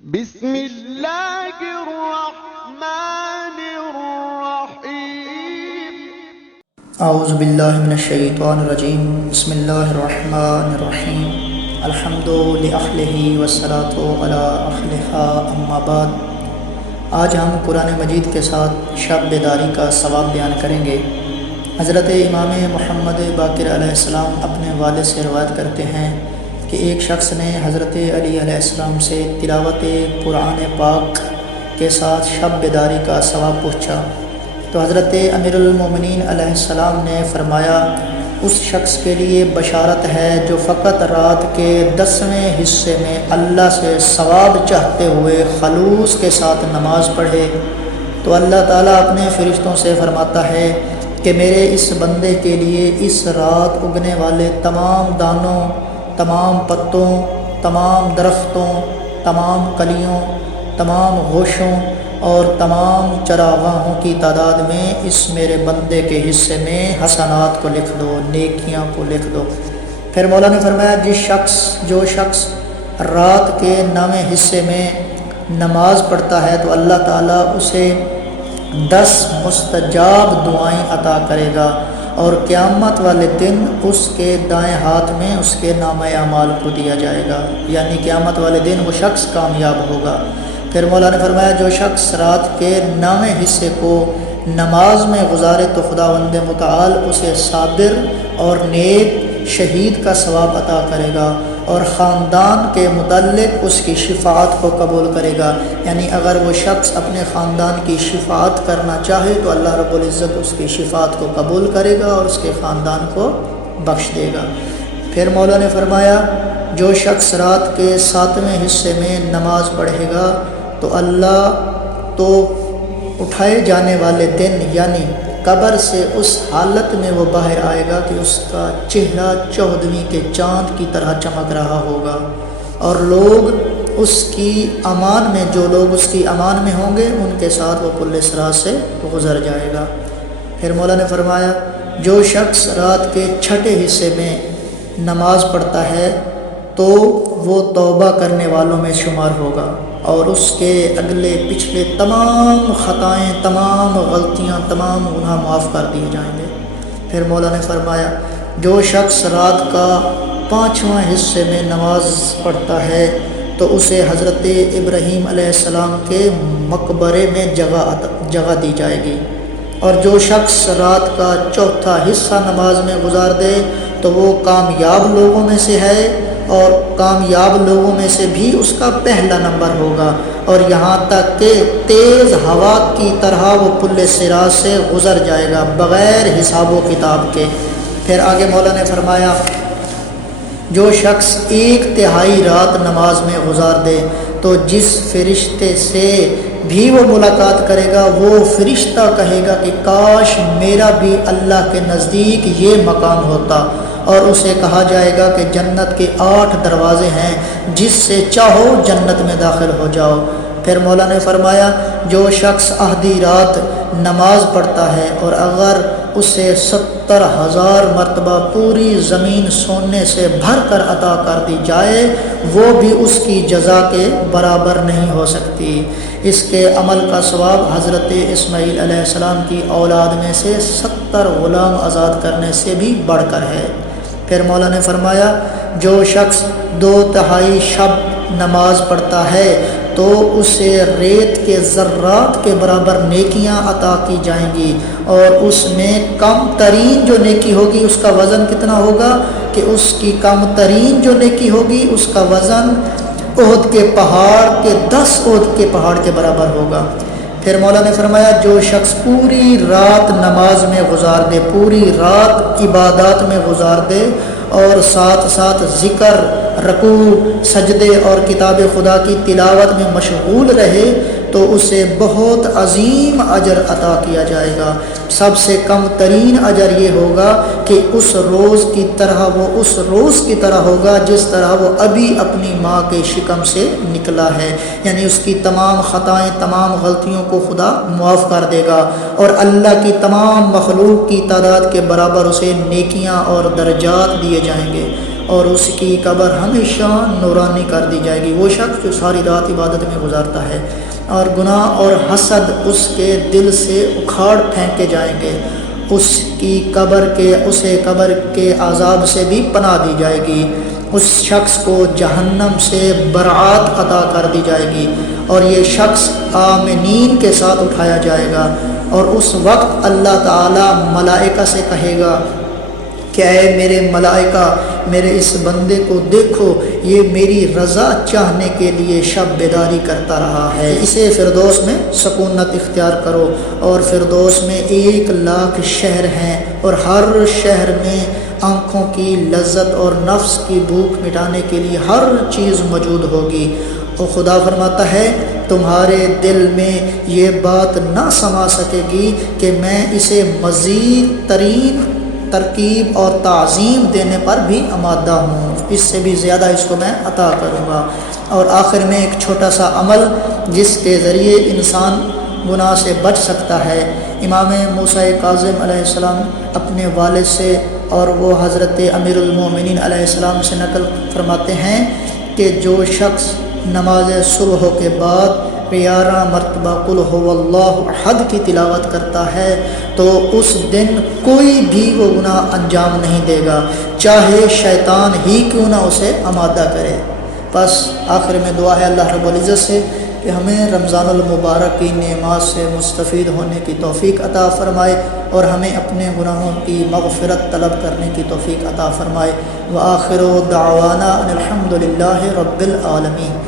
بسم اللہ الرحمن الرحیم اعوذ باللہ من الشیطان الرجیم بسم اللہ الرحمن الرحیم الحمد لأہلہ والصلاة علی اہلہا اما بعد۔ آج ہم قرآن مجید کے ساتھ شب بیداری کا ثواب بیان کریں گے۔ حضرت امام محمد باقر علیہ السلام اپنے والد سے روایت کرتے ہیں کہ ایک شخص نے حضرت علی علیہ السلام سے تلاوت قرآن پاک کے ساتھ شب بیداری کا ثواب پوچھا تو حضرت امیر المومنین علیہ السلام نے فرمایا، اس شخص کے لیے بشارت ہے جو فقط رات کے 10ویں حصے میں اللہ سے ثواب چاہتے ہوئے خلوص کے ساتھ نماز پڑھے تو اللہ تعالیٰ اپنے فرشتوں سے فرماتا ہے کہ میرے اس بندے کے لیے اس رات اگنے والے تمام دانوں، تمام پتوں، تمام درختوں، تمام کلیوں، تمام گوشوں اور تمام چراگاہوں کی تعداد میں اس میرے بندے کے حصے میں حسنات کو لکھ دو، نیکیاں کو لکھ دو۔ پھر مولا نے فرمایا، جو شخص رات کے 9ویں حصے میں نماز پڑھتا ہے تو اللہ تعالیٰ اسے 10 مستجاب دعائیں عطا کرے گا اور قیامت والے دن اس کے دائیں ہاتھ میں اس کے نامہ اعمال کو دیا جائے گا، یعنی قیامت والے دن وہ شخص کامیاب ہوگا۔ پھر مولا نے فرمایا، جو شخص رات کے 9ویں حصے کو نماز میں گزارے تو خداوند متعال اسے صابر اور نیک شہید کا ثواب عطا کرے گا اور خاندان کے متعلق اس کی شفاعت کو قبول کرے گا، یعنی اگر وہ شخص اپنے خاندان کی شفاعت کرنا چاہے تو اللہ رب العزت اس کی شفاعت کو قبول کرے گا اور اس کے خاندان کو بخش دے گا۔ پھر مولا نے فرمایا، جو شخص رات کے 7ویں حصے میں نماز پڑھے گا تو اللہ تو اٹھائے جانے والے دن یعنی قبر سے اس حالت میں وہ باہر آئے گا کہ اس کا چہرہ 14ویں کے چاند کی طرح چمک رہا ہوگا اور لوگ اس کی امان میں، جو لوگ اس کی امان میں ہوں گے ان کے ساتھ وہ کل صراط سے گزر جائے گا۔ پھر مولا نے فرمایا، جو شخص رات کے 6ٹھے حصے میں نماز پڑھتا ہے تو وہ توبہ کرنے والوں میں شمار ہوگا اور اس کے اگلے پچھلے تمام خطائیں، تمام غلطیاں، تمام گناہ معاف کر دیے جائیں گے۔ پھر مولا نے فرمایا، جو شخص رات کا 5واں حصے میں نماز پڑھتا ہے تو اسے حضرت ابراہیم علیہ السلام کے مقبرے میں جگہ دی جائے گی، اور جو شخص رات کا 4تھا حصہ نماز میں گزار دے تو وہ کامیاب لوگوں میں سے ہے اور کامیاب لوگوں میں سے بھی اس کا پہلا نمبر ہوگا، اور یہاں تک کہ تیز ہوا کی طرح وہ پل صراط سے گزر جائے گا بغیر حساب و کتاب کے۔ پھر آگے مولا نے فرمایا، جو شخص 1/3 رات نماز میں گزار دے تو جس فرشتے سے بھی وہ ملاقات کرے گا وہ فرشتہ کہے گا کہ کاش میرا بھی اللہ کے نزدیک یہ مقام ہوتا، اور اسے کہا جائے گا کہ جنت کے 8 دروازے ہیں، جس سے چاہو جنت میں داخل ہو جاؤ۔ پھر مولا نے فرمایا، جو شخص آدھی رات نماز پڑھتا ہے اور اگر اسے 70,000 مرتبہ پوری زمین سونے سے بھر کر عطا کر دی جائے وہ بھی اس کی جزا کے برابر نہیں ہو سکتی۔ اس کے عمل کا ثواب حضرت اسماعیل علیہ السلام کی اولاد میں سے 70 غلام آزاد کرنے سے بھی بڑھ کر ہے۔ پھر مولا نے فرمایا، جو شخص 2/3 شب نماز پڑھتا ہے تو اسے ریت کے ذرات کے برابر نیکیاں عطا کی جائیں گی، اور اس میں کم ترین جو نیکی ہوگی اس کا وزن کتنا ہوگا کہ اس کی کم ترین جو نیکی ہوگی اس کا وزن احد کے پہاڑ کے 10 احد کے پہاڑ کے برابر ہوگا۔ پھر مولا نے فرمایا، جو شخص پوری رات نماز میں گزار دے، پوری رات عبادات میں گزار دے اور ساتھ ساتھ ذکر، رکوع، سجدے اور کتاب خدا کی تلاوت میں مشغول رہے تو اسے بہت عظیم اجر عطا کیا جائے گا۔ سب سے کم ترین اجر یہ ہوگا کہ اس روز کی طرح ہوگا جس طرح وہ ابھی اپنی ماں کے شکم سے نکلا ہے، یعنی اس کی تمام خطائیں، تمام غلطیوں کو خدا معاف کر دے گا اور اللہ کی تمام مخلوق کی تعداد کے برابر اسے نیکیاں اور درجات دیے جائیں گے۔ اور اس کی قبر ہمیشہ نورانی کر دی جائے گی۔ وہ شخص جو ساری رات عبادت میں گزارتا ہے اور گناہ اور حسد اس کے دل سے اکھاڑ پھینکے جائیں گے، اسے قبر کے عذاب سے بھی پناہ دی جائے گی، اس شخص کو جہنم سے برات عطا کر دی جائے گی، اور یہ شخص آمنین کے ساتھ اٹھایا جائے گا۔ اور اس وقت اللہ تعالی ملائکہ سے کہے گا کہ اے میرے ملائکہ، میرے اس بندے کو دیکھو، یہ میری رضا چاہنے کے لیے شب بیداری کرتا رہا ہے، اسے فردوس میں سکونت اختیار کرو۔ اور فردوس میں 1,00,000 شہر ہیں، اور ہر شہر میں آنکھوں کی لذت اور نفس کی بھوک مٹانے کے لیے ہر چیز موجود ہوگی۔ اور خدا فرماتا ہے تمہارے دل میں یہ بات نہ سما سکے گی کہ میں اسے مزید ترین ترکیب اور تعظیم دینے پر بھی آمادہ ہوں، اس سے بھی زیادہ اس کو میں عطا کروں گا۔ اور آخر میں ایک چھوٹا سا عمل جس کے ذریعے انسان گناہ سے بچ سکتا ہے۔ امام موسیٰ کاظم علیہ السلام اپنے والد سے اور وہ حضرت امیر المومنین علیہ السلام سے نقل فرماتے ہیں کہ جو شخص نماز صبح کے بعد 11 مرتبہ قل هو اللہ احد کی تلاوت کرتا ہے تو اس دن کوئی بھی وہ گناہ انجام نہیں دے گا، چاہے شیطان ہی کیوں نہ اسے آمادہ کرے۔ بس آخر میں دعا ہے اللہ رب العزت سے کہ ہمیں رمضان المبارک کی نعمات سے مستفید ہونے کی توفیق عطا فرمائے، اور ہمیں اپنے گناہوں کی مغفرت طلب کرنے کی توفیق عطا فرمائے۔ وآخر دعوانا ان الحمد للہ رب العالمین۔